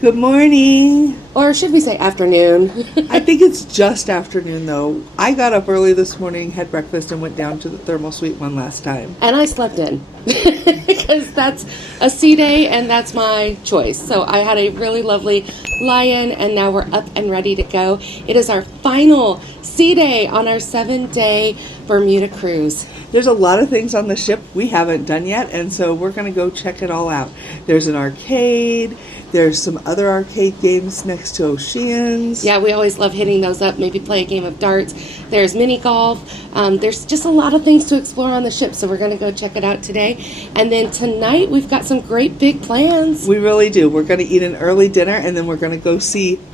Good morning. Or should we say afternoon? I think it's just afternoon though. I got up early this morning, had breakfast, and went down to the Thermal Suite one last time. And I slept in because that's a sea day and that's my choice. So I had a really lovely lie-in and now we're up and ready to go. It is our final sea day on our 7-day Bermuda cruise. There's a lot of things on the ship we haven't done yet, and so we're going to go check it all out. There's an arcade. There's some other arcade games next to Oceans. Yeah, we always love hitting those up, maybe play a game of darts. There's mini golf. There's just a lot of things to explore on the ship, so we're going to go check it out today. And then tonight, we've got some great big plans. We really do. We're going to eat an early dinner, and then we're going to go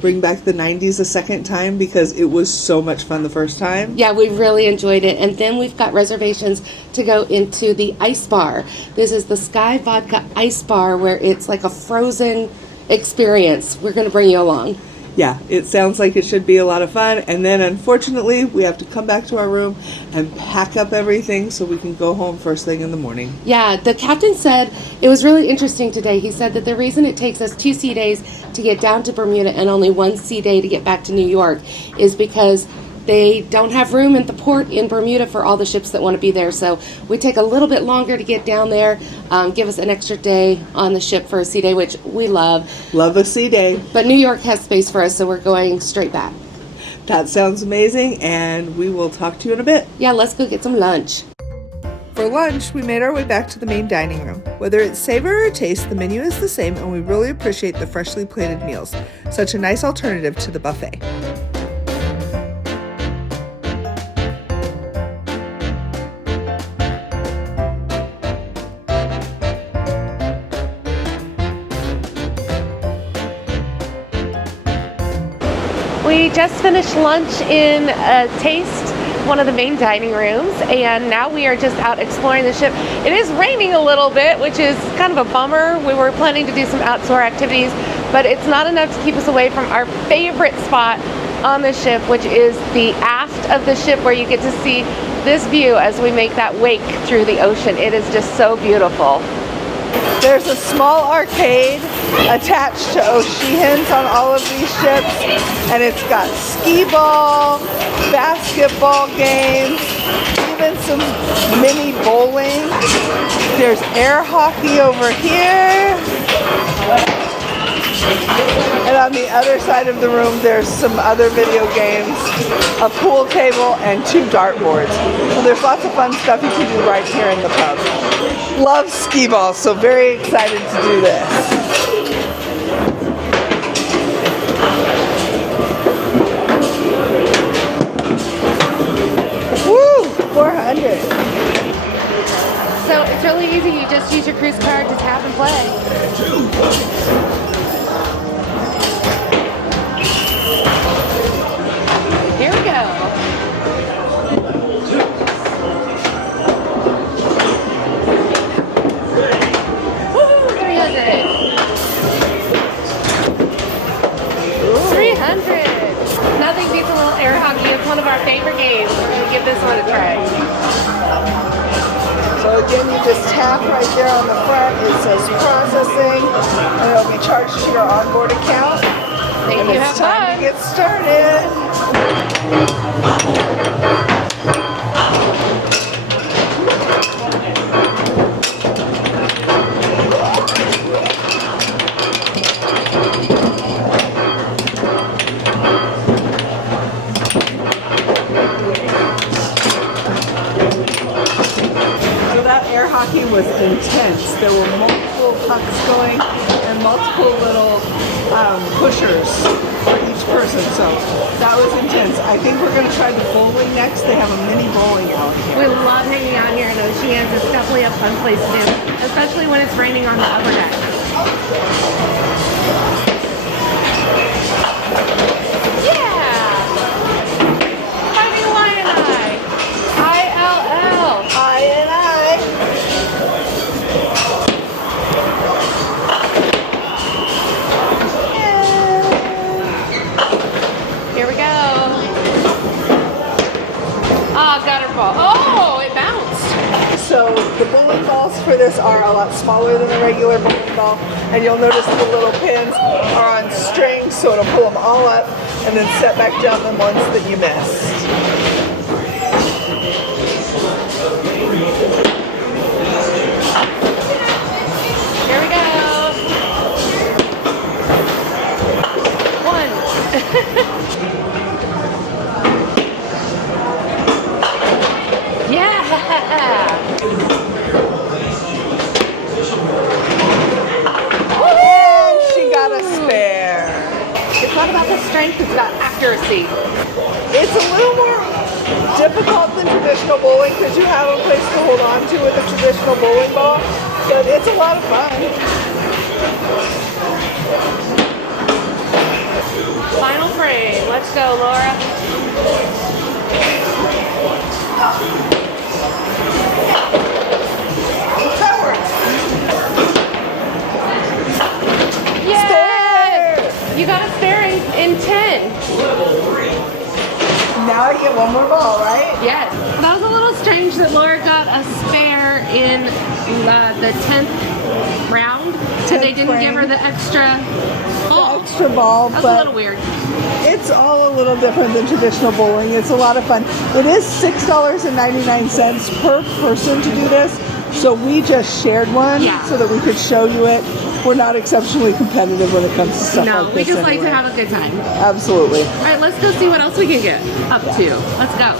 bring back the 90s a second time because it was so much fun the first time. Yeah, we really enjoyed it. And then we've got reservations to go into the ice bar. This is the Skyy Vodka Ice Bar, where it's like a frozen experience. We're going to bring you along. Yeah, it sounds like it should be a lot of fun. And then unfortunately, we have to come back to our room and pack up everything so we can go home first thing in the morning. Yeah, the captain said it was really interesting today. He said that the reason it takes us 2 sea days to get down to Bermuda and only 1 sea day to get back to New York is because they don't have room at the port in Bermuda for all the ships that want to be there. So we take a little bit longer to get down there, give us an extra day on the ship for a sea day, which we love. Love a sea day. But New York has space for us, so we're going straight back. That sounds amazing, and we will talk to you in a bit. Yeah, let's go get some lunch. For lunch, we made our way back to the main dining room. Whether it's savor or taste, the menu is the same, and we really appreciate the freshly plated meals. Such a nice alternative to the buffet. We just finished lunch in Taste, one of the main dining rooms, and now we are just out exploring the ship. It is raining a little bit, which is kind of a bummer. We were planning to do some outdoor activities, but it's not enough to keep us away from our favorite spot on the ship, which is the aft of the ship, where you get to see this view as we make that wake through the ocean. It is just so beautiful. There's a small arcade attached to Oceans on all of these ships, and it's got skeeball, basketball games, even some mini bowling. There's air hockey over here. And on the other side of the room, there's some other video games, a pool table, and 2 dartboards. So there's lots of fun stuff you can do right here in the pub. Love skeeball, so very excited to do this. Woo! 400. So it's really easy. You just use your cruise card to tap and play. Here we go. Woo! 300. 300. Nothing beats a little air hockey. It's one of our favorite games. We're going to give this one a try. So again, you just tap right there on the front. It says processing, and it'll be charged to your onboard account. Thank and you. it's Have time fun. to get started. So that air hockey was intense. There were multiple pucks going and multiple little pushers for each person. So that was intense. I think we're going to try the bowling next. They have a mini bowling alley here. We love hanging out here in Oceans. It's definitely a fun place to do, especially when it's raining on the upper deck. Yeah! Fighting Lion Eye! ILL! I and I. Here we go. Oh, gutter ball. Oh, it bounced. So the bowling balls for this are a lot smaller than a regular bowling ball, and you'll notice the little pins are on strings, so it'll pull them all up and then set back down the ones that you missed. Here we go. One. Yeah. And she got a spare. It's not about the strength, it's about accuracy. It's a little more difficult than traditional bowling because you have a place to hold on to with a traditional bowling ball, but it's a lot of fun. Final frame. Let's go, Laura. Yeah! You got a spare in 10. Now I get one more ball, right? Yes. That was a little strange that Laura got a spare in the 10th round. And they didn't give her the extra ball. Extra ball, That's but a little weird. it's all a little different than traditional bowling. It's a lot of fun. It is $6.99 per person to do this, so we just shared one so that we could show you it. We're not exceptionally competitive when it comes to stuff like this. No, we just like anyway. to have a good time. Absolutely. All right, let's go see what else we can get up to. Let's go.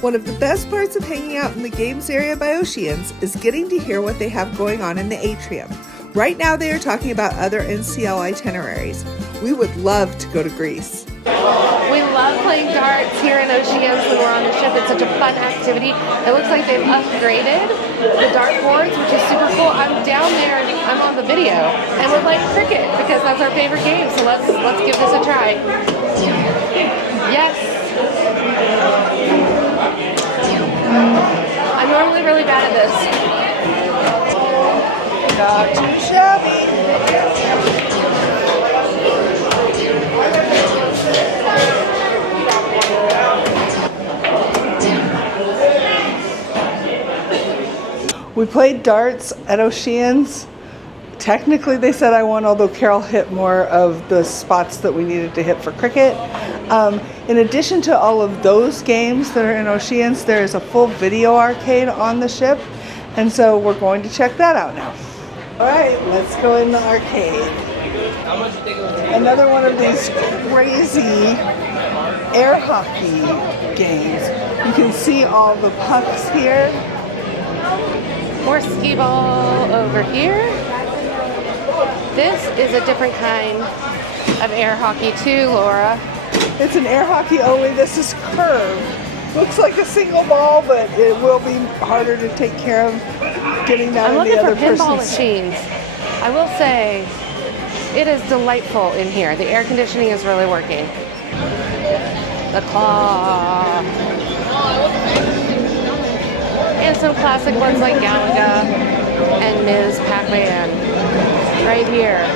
One of the best parts of hanging out in the games area by Oceans is getting to hear what they have going on in the atrium. Right now they are talking about other NCL itineraries. We would love to go to Greece. We love playing darts here in Oceans when we're on the ship. It's such a fun activity. It looks like they've upgraded the dart boards, which is super cool. I'm down there, I'm on the video, and we're playing cricket because that's our favorite game. So let's give this a try. Yes. I'm normally really bad at this. Not too shabby. We played darts at Oceans. Technically they said I won, although Carol hit more of the spots that we needed to hit for cricket. In addition to all of those games that are in Oceans, there is a full video arcade on the ship, and so we're going to check that out now. All right, let's go in the arcade. Another one of these crazy air hockey games. You can see all the pucks here. More skee-ball over here. This is a different kind of air hockey too, Laura. It's an air hockey, only this is curved. Looks like a single ball, but it will be harder to take care of getting that I'm in the other looking for pinball person's. machines. I will say, it is delightful in here. The air conditioning is really working. The claw. And some classic ones like Galaga and Ms. Pac-Man right here.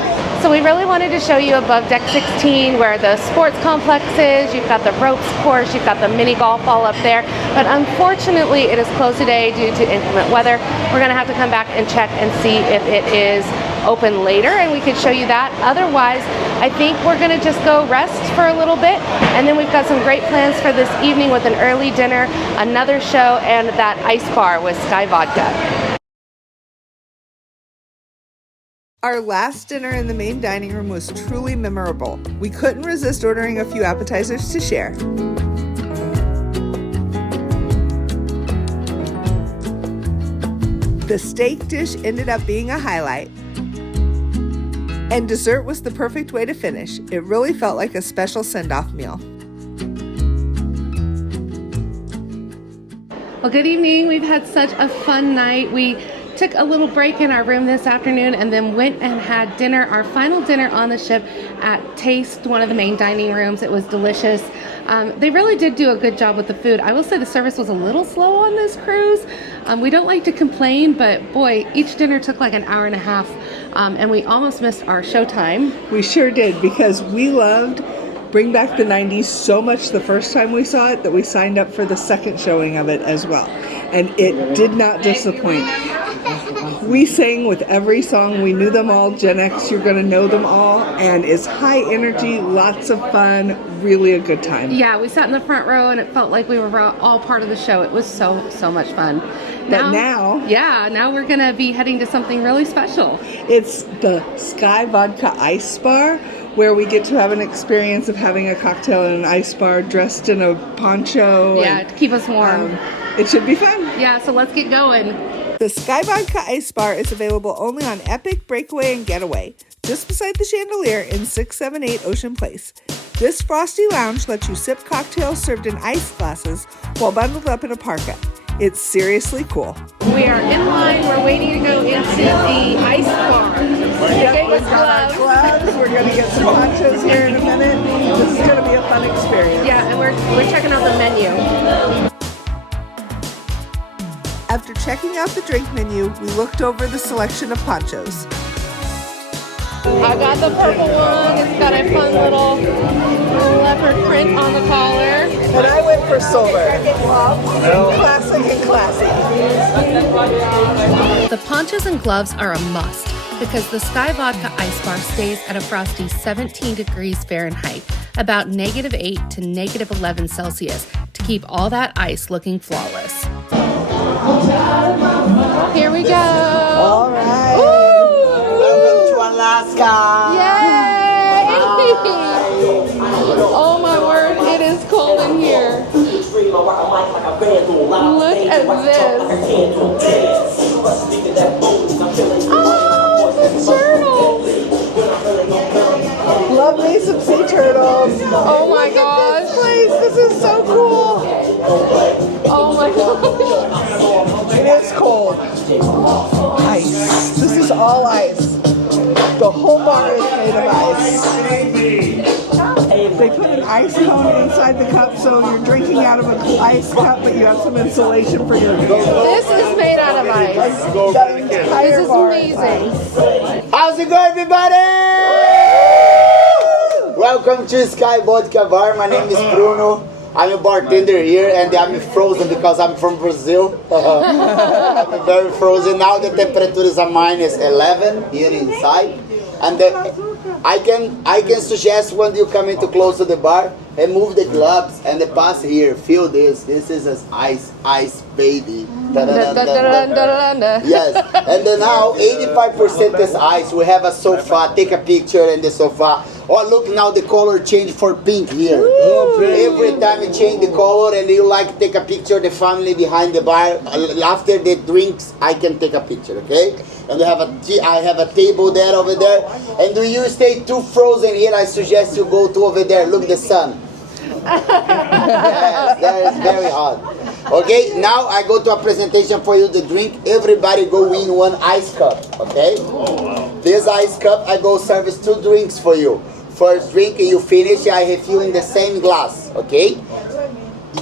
So we really wanted to show you above deck 16 where the sports complex is. You've got the ropes course, you've got the mini golf all up there. But unfortunately it is closed today due to inclement weather. We're gonna have to come back and check and see if it is open later and we could show you that. Otherwise, I think we're gonna just go rest for a little bit, and then we've got some great plans for this evening with an early dinner, another show, and that ice bar with Skyy Vodka. Our last dinner in the main dining room was truly memorable. We couldn't resist ordering a few appetizers to share. The steak dish ended up being a highlight. And dessert was the perfect way to finish. It really felt like a special send-off meal. Well, good evening. We've had such a fun night. We took a little break in our room this afternoon and then went and had dinner, our final dinner on the ship at Taste, one of the main dining rooms. It was delicious. They really did do a good job with the food. I will say the service was a little slow on this cruise. We don't like to complain, but boy, each dinner took like an hour and a half, and we almost missed our showtime. We sure did, because we loved Bring Back the 90s so much the first time we saw it that we signed up for the second showing of it as well. and it did not disappoint. We sang with every song. We knew them all. Gen X, you're going to know them all. And it's high energy, lots of fun, really a good time. Yeah, we sat in the front row and it felt like we were all part of the show. It was so much fun. Now we're going to be heading to something really special. It's the Skyy Vodka Ice Bar, where we get to have an experience of having a cocktail in an ice bar dressed in a poncho. Yeah, to keep us warm. It should be fun. Yeah, so let's get going. The Skyy Vodka Ice Bar is available only on Epic, Breakaway, and Getaway, just beside the Chandelier in 678 Ocean Place. This frosty lounge lets you sip cocktails served in ice glasses while bundled up in a parka. It's seriously cool. We are in line. We're waiting to go into the ice bar. We've got our gloves. We're going to get some ponchos here in a minute. This is going to be a fun experience. Yeah, and we're checking out the menu. After checking out the drink menu, we looked over the selection of ponchos. I got the purple one. It's got a fun little leopard print on the collar. And I went for solar. Classic and classy. The ponchos and gloves are a must because the Skyy Vodka Ice Bar stays at a frosty 17 degrees Fahrenheit, about -8 to -11 Celsius, to keep all that ice looking flawless. Here we go. All right. Welcome to Alaska. Yay! Oh my word, it is cold in here. Look at this. Oh, the turtles. Love me some sea turtles. Oh my gosh. This place, this is so cool. Oh my gosh. It is cold. Ice. This is all ice. The whole bar is made of ice. They put an ice cone inside the cup, so you're drinking out of an ice cup, but you have some insulation for your beer. This is made out of ice. This is amazing. How's it going, everybody? Welcome to Skyy Vodka Bar. My name is Bruno. I'm a bartender here, and I'm frozen because I'm from Brazil. I'm very frozen. Now the temperature is a -11 here inside. And I can suggest when you come into close to the bar, remove the gloves and the pass here. Feel this. This is an ice baby. Yes. And then now 85% is ice. We have a sofa. Take a picture in the sofa. Oh, look, now the color changed for pink here. Every time you change the color and you like take a picture, the family behind the bar, after the drinks, I can take a picture, okay? And I have a table there over there. And do you stay too frozen here, I suggest you go to over there. Look the sun. Yes, that is very hot. Okay, now I go to a presentation for you to drink. Everybody go win one ice cup, okay? This ice cup, I go service 2 drinks for you. First drink, you finish, I refill in the same glass, okay?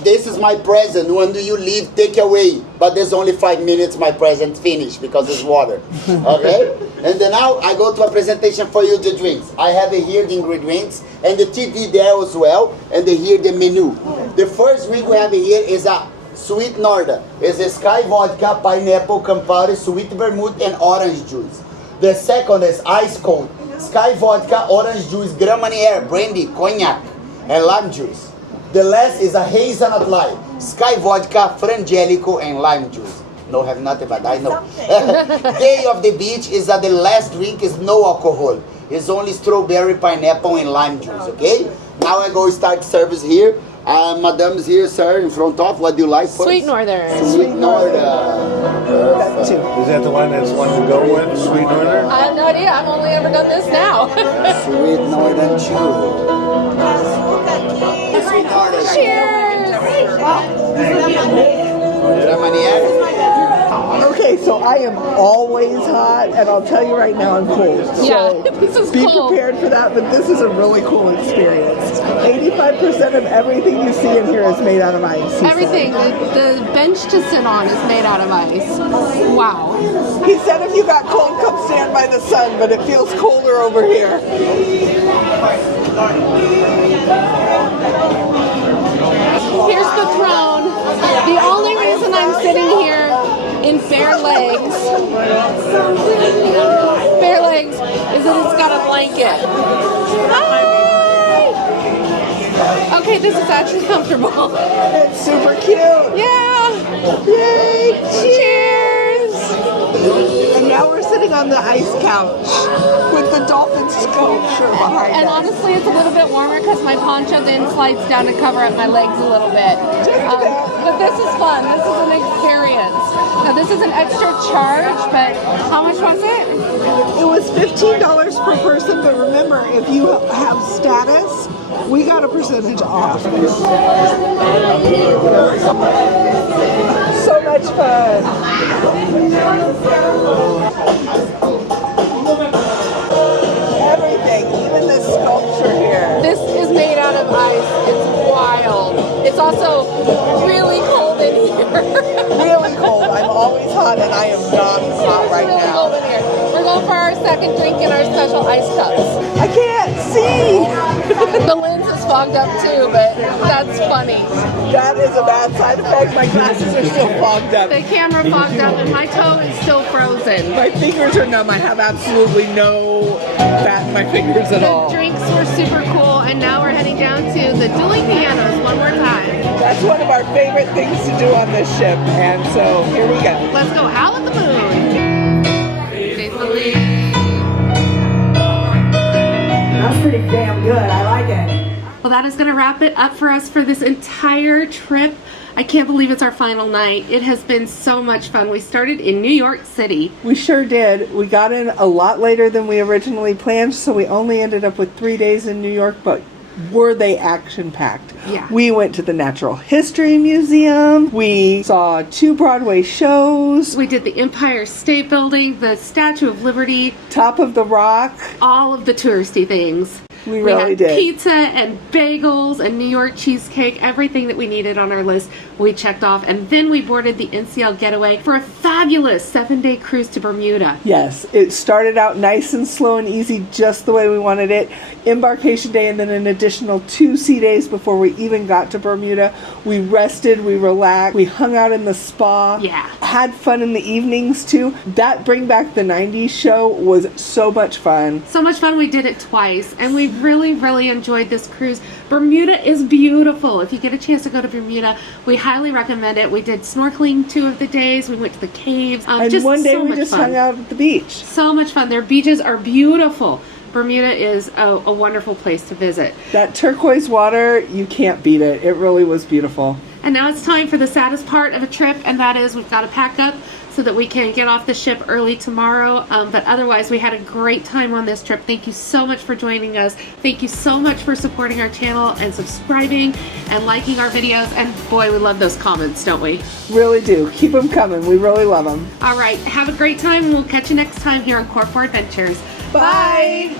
This is my present. When do you leave, take away. But there's only 5 minutes, my present finish because it's water, okay? And then now I go to a presentation for you, the drinks. I have here the ingredients and the TV there as well, and here the menu. The first drink we have here is a Sweet Norda. It's a Skyy Vodka, pineapple, Campari, sweet vermouth, and orange juice. The second is ice cold. Skyy Vodka, orange juice, Grand Marnier, brandy, cognac, and lime juice. The last is a hazelnut lime. Skyy Vodka, frangelico, and lime juice. No, have nothing, but I know. Day of the Beach is the last drink, is no alcohol. It's only strawberry, pineapple, and lime juice, okay? Now I go start service here. Madame's here, sir, in front of. What do you like first? Sweet Northern. Sweet Northern. That too. Is that the one that's one to go with, Sweet Northern? I have no idea. I've only ever done this now. Sweet Northern Chew. Sweet Northern. Cheers. Grand Marnier. Okay, so I am always hot, and I'll tell you right now I'm cold. So Yeah, this is be cold. prepared for that, but this is a really cool experience. 85% of everything you see in here is made out of ice. he said. Everything. The bench to sit on is made out of ice. Wow. He said if you got cold, come stand by the sun, but it feels colder over here. Here's the throne. The only reason I'm sitting here in bare legs. Bare legs is that it's got a blanket. Hi! Okay, this is actually comfortable. It's super cute. Yeah! Yay! Cheers! And now we're sitting on the ice couch with the dolphin sculpture behind And us. honestly, it's a little bit warmer because my poncho then slides down to cover up my legs a little bit. But this is fun. This is an experience. Now, this is an extra charge, but how much was it? It was $15 per person, but remember, if you have status, we got a percentage off. So much fun. Everything, even the sculpture here. This is made out of ice. It's wild. It's also really cold in here. Really cold. I'm always hot and I am not hot right Really now. cold in here. We're going for our second drink in our special ice cups. I can't see. The lens is fogged up too, but that's funny. That is a bad side effect. My glasses are still fogged up. The camera fogged up and my toe is still frozen. My fingers are numb. I have absolutely no fat in my fingers at The all. drinks were super cool, and now we're heading down to the Dueling pianos one more time. That's one of our favorite things to do on this ship, and so here we go. Let's go howl at the moon. Faithfully. That's pretty damn good. I like it. Well, that is going to wrap it up for us for this entire trip. I can't believe it's our final night. It has been so much fun. We started in New York City. We sure did. We got in a lot later than we originally planned, so we only ended up with 3 days in New York, but were they action-packed? Yeah. We went to the Natural History Museum. We saw 2 Broadway shows. We did the Empire State Building, the Statue of Liberty, Top of the Rock. all of the touristy things. We really had did. Pizza and bagels and New York cheesecake, everything that we needed on our list we checked off. And then we boarded the NCL Getaway for a fabulous 7-day cruise to Bermuda. Yes, it started out nice and slow and easy, just the way we wanted it. Embarkation day and then an additional 2 sea days before we even got to Bermuda. We rested, we relaxed, we hung out in the spa. Yeah. Had fun in the evenings too. That Bring Back the 90s show was so much fun. So much fun, we did it twice, and we really, really enjoyed this cruise. Bermuda is beautiful. If you get a chance to go to Bermuda, we highly recommend it. We did snorkeling 2 of the days. We went to the caves. And just one day so we much just fun. hung out at the beach. So much fun. Their beaches are beautiful. Bermuda is a wonderful place to visit. That turquoise water, you can't beat it. It really was beautiful. And now it's time for the saddest part of a trip, and that is we've got to pack up so that we can get off the ship early tomorrow. But otherwise, we had a great time on this trip. Thank you so much for joining us. Thank you so much for supporting our channel and subscribing and liking our videos. And boy, we love those comments, don't we? Really do. Keep them coming. We really love them. All right, have a great time, and we'll catch you next time here on Core 4 Adventures. Bye.